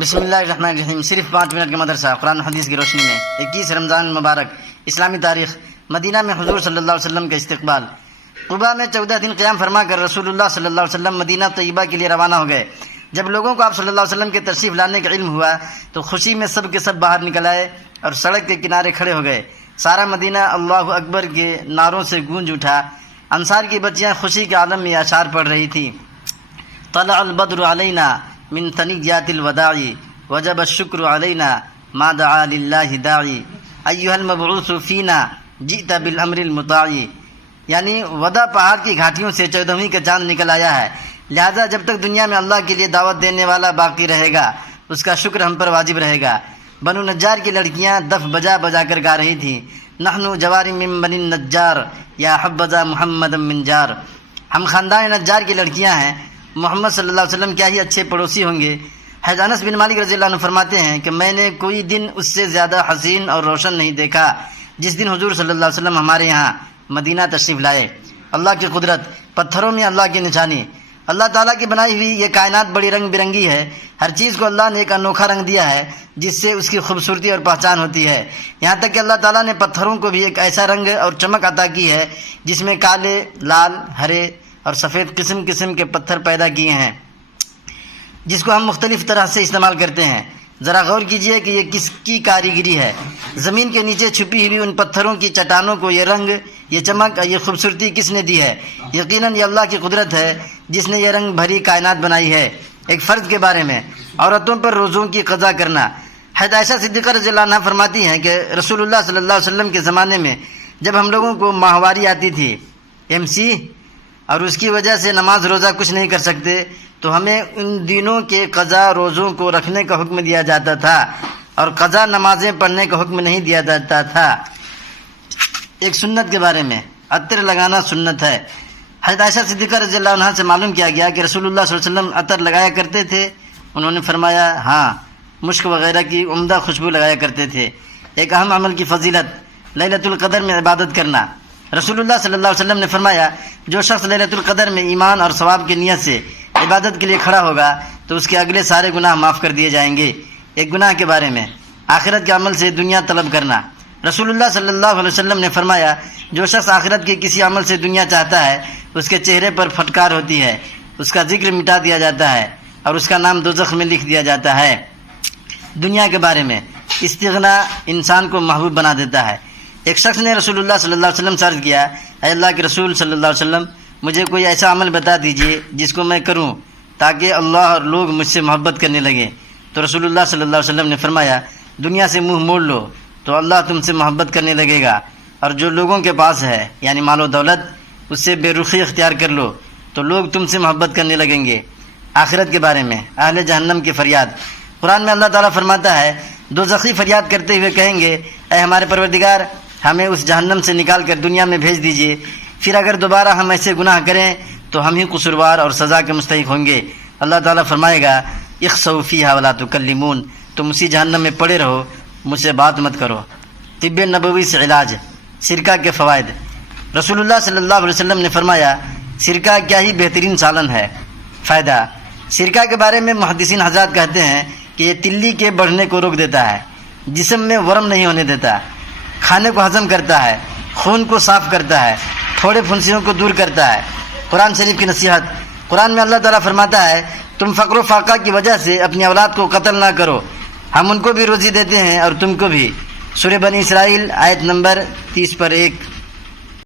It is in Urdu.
بسم اللہ الرحمن الرحیم۔ صرف 5 منٹ کا مدرسہ قرآن حدیث کی روشنی میں 21 رمضان المبارک اسلامی تاریخ۔ مدینہ میں حضور صلی اللہ علیہ وسلم کا استقبال۔ قباء میں 14 دن قیام فرما کر رسول اللہ صلی اللہ علیہ وسلم مدینہ طیبہ کے لیے روانہ ہو گئے۔ جب لوگوں کو آپ صلی اللہ علیہ وسلم کے تشریف لانے کا علم ہوا تو خوشی میں سب کے سب باہر نکل آئے اور سڑک کے کنارے کھڑے ہو گئے۔ سارا مدینہ اللہ اکبر کے نعروں سے گونج اٹھا۔ انصار کی بچیاں خوشی کے عالم میں اشعار پڑھ رہی تھیں۔ طلع البدر علینا من ثنیات الوداع وجب الشکر علینا ما دعا للہ داعی ایھا المبعوث فینا جئت بالامر المطاع، یعنی ودا پہاڑ کی گھاٹیوں سے 14ویں کا چاند نکل آیا ہے، لہذا جب تک دنیا میں اللہ کے لیے دعوت دینے والا باقی رہے گا اس کا شکر ہم پر واجب رہے گا۔ بنو نجار کی لڑکیاں دف بجا بجا کر گا رہی تھیں، نحن جواری من بنی النجار یا حبذا محمد من جار، ہم خاندان نجار کی لڑکیاں ہیں، محمد صلی اللہ علیہ وسلم کیا ہی اچھے پڑوسی ہوں گے۔ حضرت انس بن مالک رضی اللہ عنہ فرماتے ہیں کہ میں نے کوئی دن اس سے زیادہ حسین اور روشن نہیں دیکھا جس دن حضور صلی اللہ علیہ وسلم ہمارے یہاں مدینہ تشریف لائے۔ اللہ کی قدرت، پتھروں میں اللہ کی نشانی۔ اللہ تعالیٰ کی بنائی ہوئی یہ کائنات بڑی رنگ برنگی ہے، ہر چیز کو اللہ نے ایک انوکھا رنگ دیا ہے جس سے اس کی خوبصورتی اور پہچان ہوتی ہے۔ یہاں تک کہ اللہ تعالیٰ نے پتھروں کو بھی ایک ایسا رنگ اور چمک عطا کی ہے جس میں کالے، لال، ہرے اور سفید قسم قسم کے پتھر پیدا کیے ہیں جس کو ہم مختلف طرح سے استعمال کرتے ہیں۔ ذرا غور کیجئے کہ یہ کس کی کاریگری ہے۔ زمین کے نیچے چھپی ہوئی ان پتھروں کی چٹانوں کو یہ رنگ، یہ چمک، یہ خوبصورتی کس نے دی ہے؟ یقیناً یہ اللہ کی قدرت ہے جس نے یہ رنگ بھری کائنات بنائی ہے۔ ایک فرض کے بارے میں، عورتوں پر روزوں کی قضا کرنا۔ حضرت عائشہ صدیقہ رضی اللہ عنہا فرماتی ہیں کہ رسول اللہ صلی اللہ علیہ وسلم کے زمانے میں جب ہم لوگوں کو ماہواری آتی تھی، MC، اور اس کی وجہ سے نماز روزہ کچھ نہیں کر سکتے تو ہمیں ان دنوں کے قضا روزوں کو رکھنے کا حکم دیا جاتا تھا اور قضا نمازیں پڑھنے کا حکم نہیں دیا جاتا تھا۔ ایک سنت کے بارے میں، عطر لگانا سنت ہے۔ حضرت عائشہ صدیقہ رضی اللہ عنہا سے معلوم کیا گیا کہ رسول اللہ صلی اللہ علیہ وسلم عطر لگایا کرتے تھے؟ انہوں نے فرمایا ہاں، مشک وغیرہ کی عمدہ خوشبو لگایا کرتے تھے۔ ایک اہم عمل کی فضیلت، لیلۃ القدر میں عبادت کرنا۔ رسول اللہ صلی اللہ علیہ وسلم نے فرمایا جو شخص لیلۃ القدر میں ایمان اور ثواب کی نیت سے عبادت کے لیے کھڑا ہوگا تو اس کے اگلے سارے گناہ معاف کر دیے جائیں گے۔ ایک گناہ کے بارے میں، آخرت کے عمل سے دنیا طلب کرنا۔ رسول اللہ صلی اللہ علیہ وسلم نے فرمایا جو شخص آخرت کے کسی عمل سے دنیا چاہتا ہے اس کے چہرے پر پھٹکار ہوتی ہے، اس کا ذکر مٹا دیا جاتا ہے اور اس کا نام دوزخ میں لکھ دیا جاتا ہے۔ دنیا کے بارے میں، استغنا انسان کو محبوب بنا دیتا ہے۔ ایک شخص نے رسول اللہ صلی اللہ علیہ وسلم سے عرض کیا، اے اللہ کے رسول صلی اللہ علیہ وسلم، مجھے کوئی ایسا عمل بتا دیجئے جس کو میں کروں تاکہ اللہ اور لوگ مجھ سے محبت کرنے لگیں۔ تو رسول اللہ صلی اللہ علیہ وسلم نے فرمایا دنیا سے منہ موڑ لو تو اللہ تم سے محبت کرنے لگے گا، اور جو لوگوں کے پاس ہے یعنی مال و دولت اس سے بے رخی اختیار کر لو تو لوگ تم سے محبت کرنے لگیں گے۔ آخرت کے بارے میں، اہل جہنم کی فریاد۔ قرآن میں اللہ تعالیٰ فرماتا ہے دوزخی فریاد کرتے ہوئے کہیں گے اے ہمارے پروردگار، ہمیں اس جہنم سے نکال کر دنیا میں بھیج دیجئے، پھر اگر دوبارہ ہم ایسے گناہ کریں تو ہم ہی قصوروار اور سزا کے مستحق ہوں گے۔ اللہ تعالیٰ فرمائے گا اخسؤوا فیہا ولا تکلمون، تم اسی جہنم میں پڑے رہو، مجھ سے بات مت کرو۔ طب نبوی سے علاج، سرکہ کے فوائد۔ رسول اللہ صلی اللہ علیہ وسلم نے فرمایا سرکہ کیا ہی بہترین سالن ہے۔ فائدہ، سرکہ کے بارے میں محدثین حضرات کہتے ہیں کہ یہ تلی کے بڑھنے کو روک دیتا ہے، جسم میں ورم نہیں ہونے دیتا، کھانے کو ہضم کرتا ہے، خون کو صاف کرتا ہے، تھوڑے پھنسیوں کو دور کرتا ہے۔ قرآن شریف کی نصیحت۔ قرآن میں اللہ تعالیٰ فرماتا ہے تم فقر و فاقہ کی وجہ سے اپنی اولاد کو قتل نہ کرو، ہم ان کو بھی روزی دیتے ہیں اور تم کو بھی۔ سورہ بنی اسرائیل آیت نمبر 30 پر 1۔